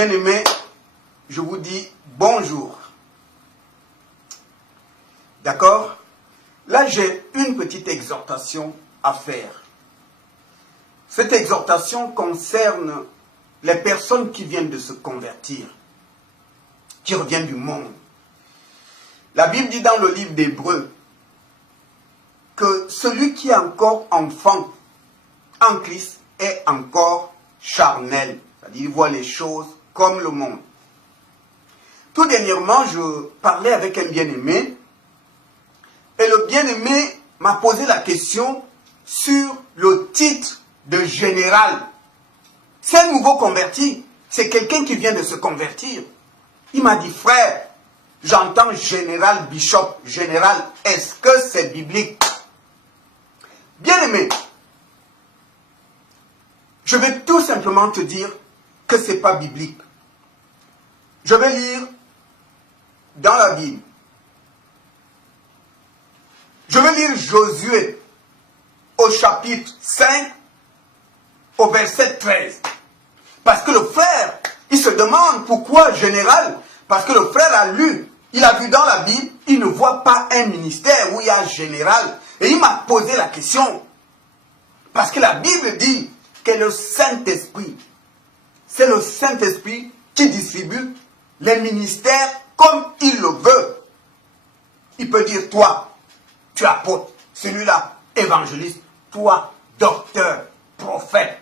Bien-aimés, je vous dis bonjour. D'accord? Là, j'ai une petite exhortation à faire. Cette exhortation concerne les personnes qui viennent de se convertir, qui reviennent du monde. La Bible dit dans le livre d'Hébreux que celui qui est encore enfant en Christ est encore charnel. C'est-à-dire, il voit les choses comme le monde. Tout dernièrement, je parlais avec un bien-aimé et le bien-aimé m'a posé la question sur le titre de général. C'est un nouveau converti. C'est quelqu'un qui vient de se convertir. Il m'a dit, frère, j'entends général, bishop, général. Est-ce que c'est biblique? Bien-aimé, je vais tout simplement te dire que ce n'est pas biblique. Je vais lire dans la Bible. Je vais lire Josué au chapitre 5, au verset 13. Parce que le frère, il se demande pourquoi général. Parce que le frère a lu, il a vu dans la Bible, il ne voit pas un ministère où il y a général. Et il m'a posé la question. Parce que la Bible dit que le Saint-Esprit, c'est le Saint-Esprit qui distribue les ministères comme il le veut. Il peut dire, toi, tu es apôtre, celui-là, évangéliste, toi, docteur, prophète,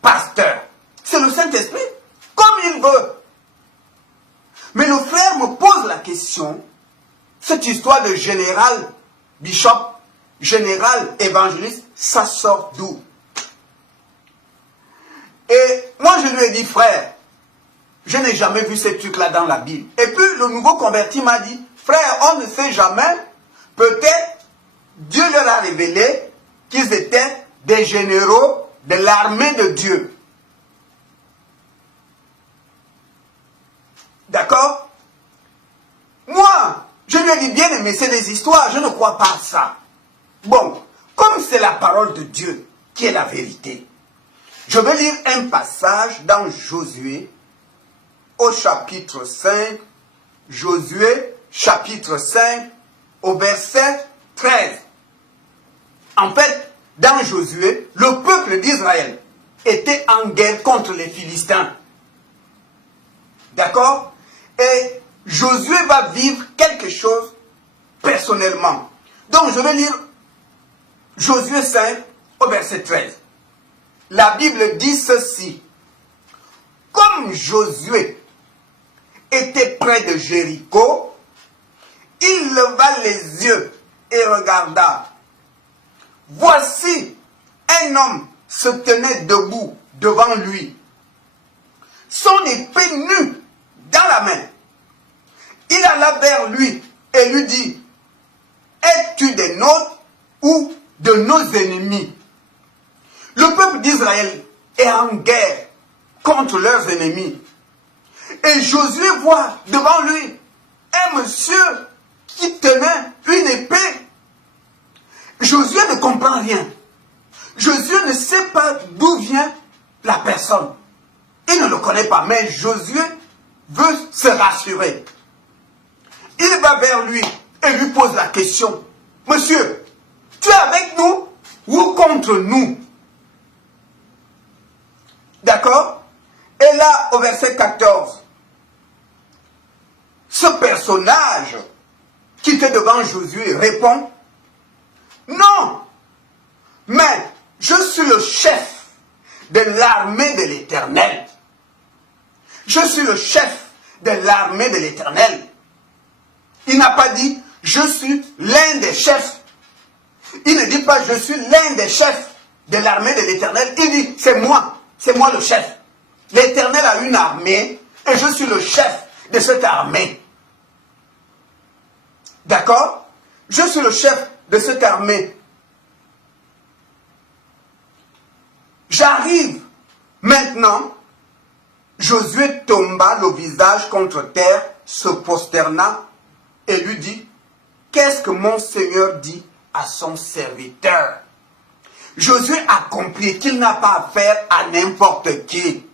pasteur. C'est le Saint-Esprit, comme il veut. Mais le frère me pose la question, cette histoire de général, bishop, général, évangéliste, ça sort d'où? Et moi je lui ai dit, frère, je n'ai jamais vu ces trucs-là dans la Bible. Et puis le nouveau converti m'a dit, frère, on ne sait jamais, peut-être Dieu leur a révélé qu'ils étaient des généraux de l'armée de Dieu. D'accord? Moi, je lui ai dit, bien aimé, c'est des histoires, je ne crois pas à ça. Bon, comme c'est la parole de Dieu qui est la vérité, je vais lire un passage dans Josué au chapitre 5, Josué chapitre 5 au verset 13. En fait, dans Josué, le peuple d'Israël était en guerre contre les Philistins. D'accord? Et Josué va vivre quelque chose personnellement. Donc je vais lire Josué 5 au verset 13. La Bible dit ceci. Comme Josué était près de Jéricho, il leva les yeux et regarda. Voici, un homme se tenait debout devant lui, son épée nue dans la main. Il alla vers lui et lui dit, es-tu des nôtres ou de nos ennemis? Le peuple d'Israël est en guerre contre leurs ennemis. Et Josué voit devant lui un monsieur qui tenait une épée. Josué ne comprend rien. Josué ne sait pas d'où vient la personne. Il ne le connaît pas, mais Josué veut se rassurer. Il va vers lui et lui pose la question. Monsieur, tu es avec nous ou contre nous? D'accord? Et là, au verset 14, ce personnage qui était devant Josué répond, non, mais je suis le chef de l'armée de l'Éternel. Je suis le chef de l'armée de l'Éternel. Il n'a pas dit, je suis l'un des chefs. Il ne dit pas, je suis l'un des chefs de l'armée de l'Éternel. Il dit, c'est moi le chef. L'Éternel a une armée et je suis le chef de cette armée. D'accord? Je suis le chef de cette armée. J'arrive maintenant. Josué tomba le visage contre terre, se prosterna et lui dit, qu'est-ce que mon Seigneur dit à son serviteur? Josué a compris qu'il n'a pas affaire à n'importe qui.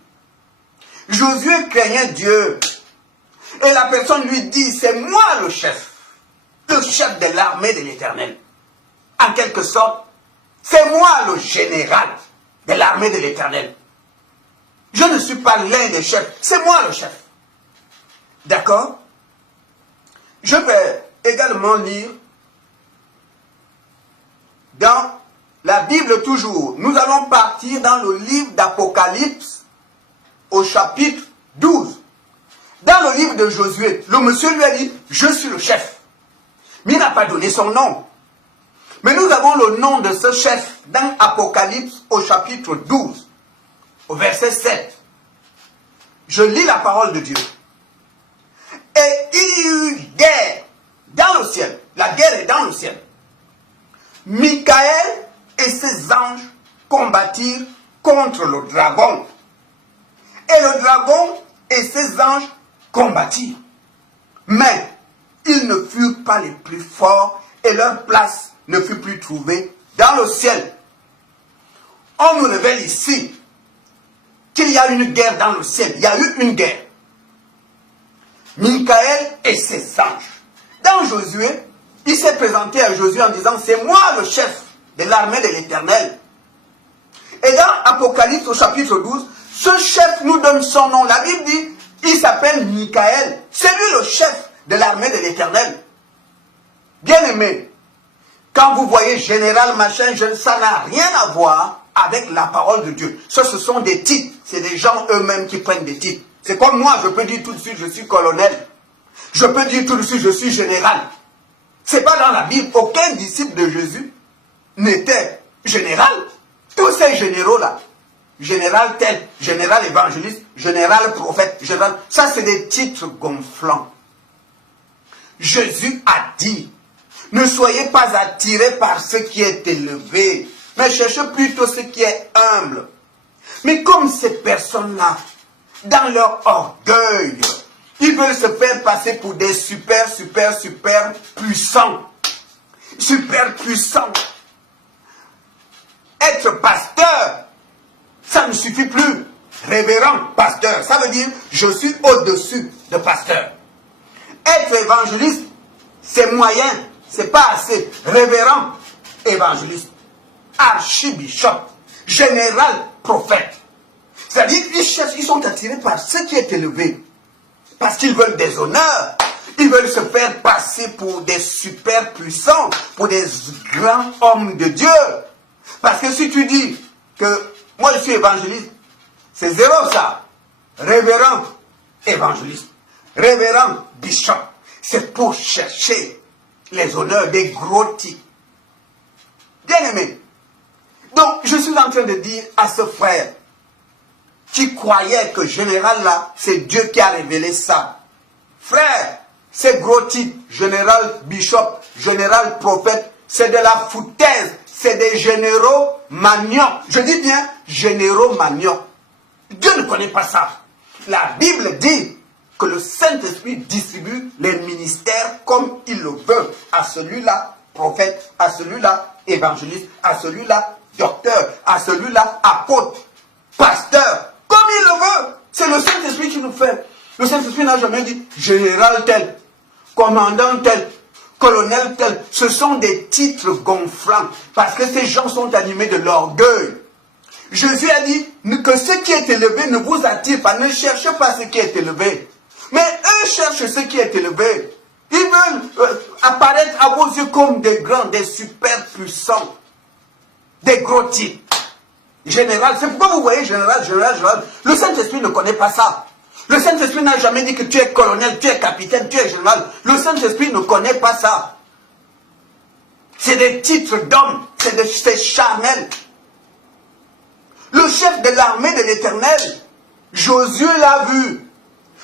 Josué craignait Dieu. Et la personne lui dit, c'est moi le chef de l'armée de l'Éternel. En quelque sorte, c'est moi le général de l'armée de l'Éternel. Je ne suis pas l'un des chefs, c'est moi le chef. D'accord? Je vais également lire dans la Bible toujours. Nous allons partir dans le livre d'Apocalypse au chapitre 12. Dans le livre de Josué, le monsieur lui a dit, je suis le chef. Mais il n'a pas donné son nom. Mais nous avons le nom de ce chef dans Apocalypse au chapitre 12, au verset 7. Je lis la parole de Dieu. Et il y eut guerre dans le ciel. La guerre est dans le ciel. Michael et ses anges combattirent contre le dragon. Et le dragon et ses anges combattirent. Mais ils ne furent pas les plus forts et leur place ne fut plus trouvée dans le ciel. On nous révèle ici qu'il y a une guerre dans le ciel. Il y a eu une guerre. Michael et ses anges. Dans Josué, il s'est présenté à Josué en disant, c'est moi le chef de l'armée de l'Éternel. Et dans Apocalypse au chapitre 12, ce chef nous donne son nom. La Bible dit, il s'appelle Michael. C'est lui le chef de l'armée de l'Éternel. Bien-aimé, quand vous voyez général machin, ça n'a rien à voir avec la parole de Dieu. Ce sont des titres. C'est des gens eux-mêmes qui prennent des titres. C'est comme moi, je peux dire tout de suite, je suis colonel. Je peux dire tout de suite, je suis général. C'est pas dans la Bible. Aucun disciple de Jésus n'était général. Tous ces généraux-là, général tel, général évangéliste, général prophète, général, ça c'est des titres gonflants. Jésus a dit, ne soyez pas attirés par ce qui est élevé, mais cherchez plutôt ce qui est humble. Mais comme ces personnes-là, dans leur orgueil, ils veulent se faire passer pour des super puissants. Super puissants. Être pasteur, ça ne suffit plus. Révérend pasteur, ça veut dire je suis au-dessus de pasteur. Être évangéliste, c'est moyen, c'est pas assez. Révérend évangéliste, archibishop, général prophète. C'est-à-dire ils sont attirés par ce qui est élevé. Parce qu'ils veulent des honneurs. Ils veulent se faire passer pour des super puissants, pour des grands hommes de Dieu. Parce que si tu dis que moi je suis évangéliste, c'est zéro ça. Révérend évangéliste, révérend bishop, c'est pour chercher les honneurs des gros titres. Bien aimé. Donc je suis en train de dire à ce frère qui croyait que général là, c'est Dieu qui a révélé ça. Frère, ces gros titres, général bishop, général prophète, c'est de la foutaise. C'est des généraux maniocs. Je dis bien généraux maniocs. Dieu ne connaît pas ça. La Bible dit que le Saint-Esprit distribue les ministères comme il le veut. À celui-là, prophète, à celui-là, évangéliste, à celui-là, docteur, à celui-là, apôtre, pasteur, comme il le veut. C'est le Saint-Esprit qui nous fait. Le Saint-Esprit n'a jamais dit général tel, commandant tel, colonel tel. Ce sont des titres gonflants parce que ces gens sont animés de l'orgueil. Jésus a dit que ce qui est élevé ne vous attire pas. Ne cherchez pas ce qui est élevé. Mais eux cherchent ce qui est élevé. Ils veulent apparaître à vos yeux comme des grands, des super puissants, des gros titres. Général, c'est pourquoi vous voyez général. Le Saint-Esprit ne connaît pas ça. Le Saint-Esprit n'a jamais dit que tu es colonel, tu es capitaine, tu es général. Le Saint-Esprit ne connaît pas ça. C'est des titres d'hommes, c'est charnel. Le chef de l'armée de l'Éternel, Josué l'a vu.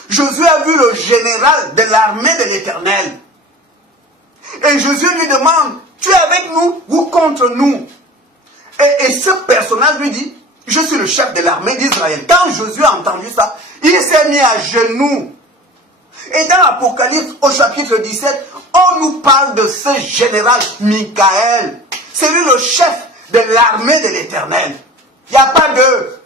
Josué a vu le général de l'armée de l'Éternel. Et Josué lui demande, tu es avec nous ou contre nous? Et ce personnage lui dit, je suis le chef de l'armée d'Israël. Quand Josué a entendu ça, il s'est mis à genoux. Et dans l'Apocalypse, au chapitre 17, on nous parle de ce général Michael. C'est lui le chef de l'armée de l'Éternel. Il n'y a pas de...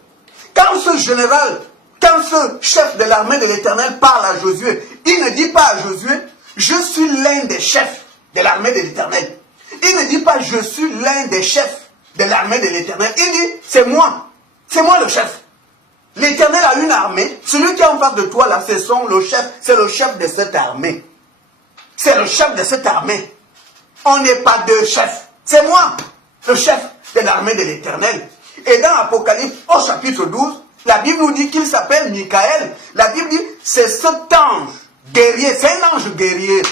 Quand ce général quand ce chef de l'armée de l'Éternel parle à Josué, il ne dit pas à Josué, je suis l'un des chefs de l'armée de l'Éternel. Il ne dit pas, je suis l'un des chefs de l'armée de l'Éternel. Il dit, c'est moi le chef. L'Éternel a une armée. Celui qui est en face de toi, là, c'est le chef de cette armée. C'est le chef de cette armée. On n'est pas deux chefs. C'est moi, le chef de l'armée de l'Éternel. Et dans Apocalypse, au chapitre 12, la Bible nous dit qu'il s'appelle Michael. La Bible dit, c'est cet ange guerrier, c'est un ange guerrier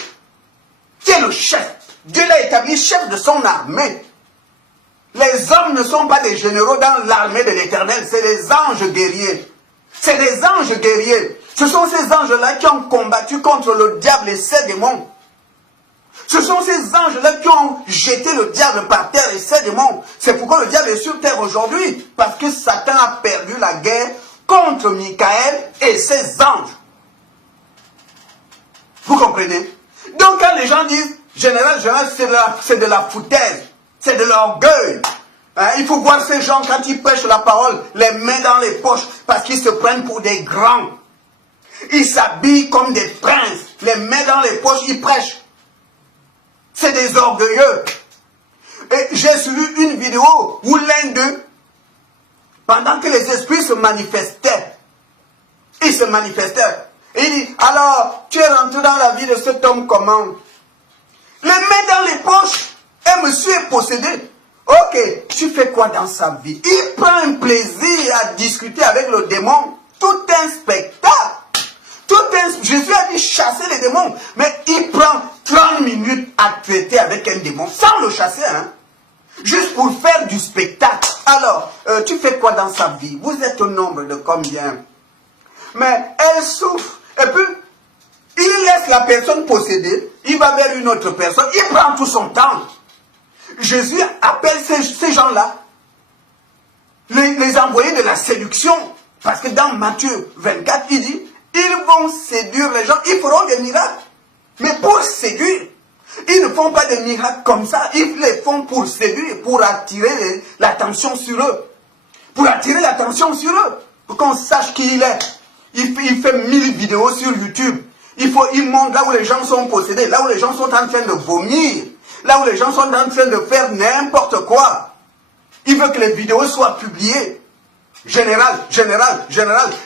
qui est le chef. Dieu l'a établi chef de son armée. Les hommes ne sont pas des généraux dans l'armée de l'Éternel, c'est des anges guerriers. C'est des anges guerriers. Ce sont ces anges-là qui ont combattu contre le diable et ses démons. Ce sont ces anges-là qui ont jeté le diable par terre et ses démons. C'est pourquoi le diable est sur terre aujourd'hui. Parce que Satan a perdu la guerre contre Michael et ses anges. Vous comprenez? Donc quand les gens disent, général, c'est de la foutaise. C'est de l'orgueil. Hein, il faut voir ces gens quand ils prêchent la parole, les mains dans les poches, parce qu'ils se prennent pour des grands. Ils s'habillent comme des princes, les mains dans les poches, ils prêchent. C'est des orgueilleux. Et j'ai suivi une vidéo où l'un d'eux, pendant que les esprits se manifestaient, ils se manifestaient. Et il dit, alors, tu es rentré dans la vie de cet homme comment? Les mains dans les poches. Et monsieur est possédé. Ok, tu fais quoi dans sa vie? Il prend un plaisir à discuter avec le démon. Tout un spectacle. Jésus a dit chasser les démons. Mais il prend 30 minutes à traiter avec un démon. Sans le chasser, hein. Juste pour faire du spectacle. Alors, tu fais quoi dans sa vie? Vous êtes au nombre de combien? Mais elle souffre. Et puis, il laisse la personne possédée. Il va vers une autre personne. Il prend tout son temps. Jésus appelle ces gens-là les envoyés de la séduction. Parce que dans Matthieu 24, il dit, ils vont séduire les gens, ils feront des miracles. Mais pour séduire, ils ne font pas des miracles comme ça, ils les font pour séduire, pour attirer l'attention sur eux. Pour attirer l'attention sur eux. Pour qu'on sache qui il est. Il fait 1000 vidéos sur YouTube. Il montre là où les gens sont possédés, là où les gens sont en train de vomir. Là où les gens sont en train de faire n'importe quoi. Il veut que les vidéos soient publiées. Général.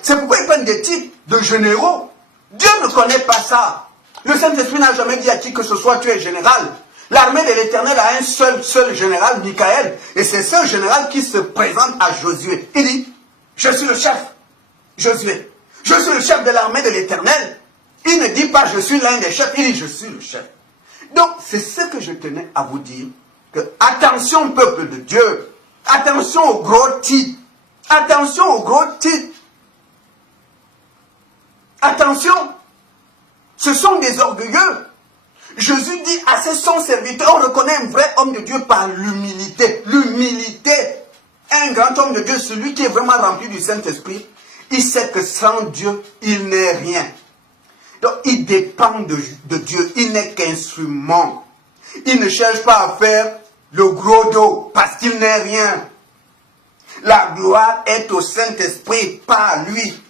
C'est pourquoi ils prennent des titres de généraux. Dieu ne connaît pas ça. Le Saint-Esprit n'a jamais dit à qui que ce soit tu es général. L'armée de l'Éternel a un seul général, Michael. Et c'est ce général qui se présente à Josué. Il dit, je suis le chef. Josué. Je suis le chef de l'armée de l'Éternel. Il ne dit pas je suis l'un des chefs. Il dit je suis le chef. Donc, c'est ce que je tenais à vous dire, que attention peuple de Dieu, attention aux gros titres, attention aux gros titres, attention, ce sont des orgueilleux. Jésus dit à son serviteur, on reconnaît un vrai homme de Dieu par l'humilité, un grand homme de Dieu, celui qui est vraiment rempli du Saint-Esprit, il sait que sans Dieu, il n'est rien. Donc, il dépend de Dieu. Il n'est qu'instrument. Il ne cherche pas à faire le gros dos parce qu'il n'est rien. La gloire est au Saint-Esprit, pas à lui.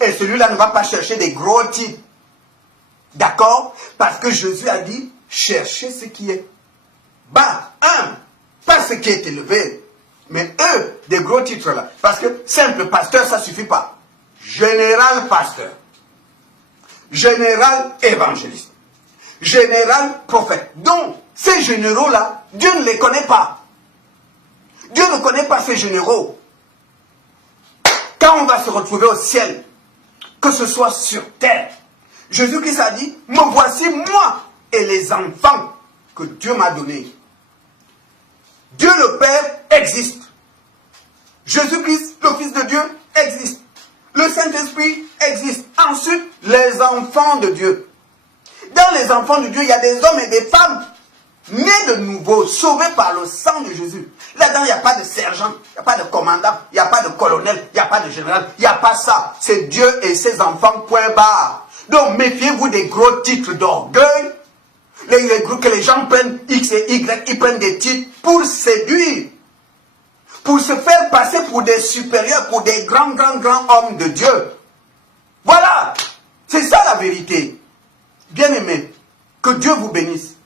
Et celui-là ne va pas chercher des gros titres. D'accord? Parce que Jésus a dit, cherchez ce qui est bas, humble, pas ce qui est élevé. Mais eux, des gros titres là. Parce que simple pasteur, ça ne suffit pas. Général pasteur. Général évangéliste, général prophète. Donc, ces généraux-là, Dieu ne les connaît pas. Dieu ne connaît pas ces généraux. Quand on va se retrouver au ciel, que ce soit sur terre, Jésus-Christ a dit, me voici moi et les enfants que Dieu m'a donnés. Dieu le Père existe. Jésus-Christ, le Fils de Dieu, existe. Le Saint-Esprit existe. Ensuite, les enfants de Dieu. Dans les enfants de Dieu, il y a des hommes et des femmes nés de nouveau, sauvés par le sang de Jésus. Là-dedans, il n'y a pas de sergent, il n'y a pas de commandant, il n'y a pas de colonel, il n'y a pas de général, il n'y a pas ça. C'est Dieu et ses enfants, point barre. Donc, méfiez-vous des gros titres d'orgueil. Que les gens prennent X et Y, ils prennent des titres pour séduire. Pour se faire allez passer pour des supérieurs, pour des grands hommes de Dieu. Voilà, c'est ça la vérité. Bien-aimés, que Dieu vous bénisse.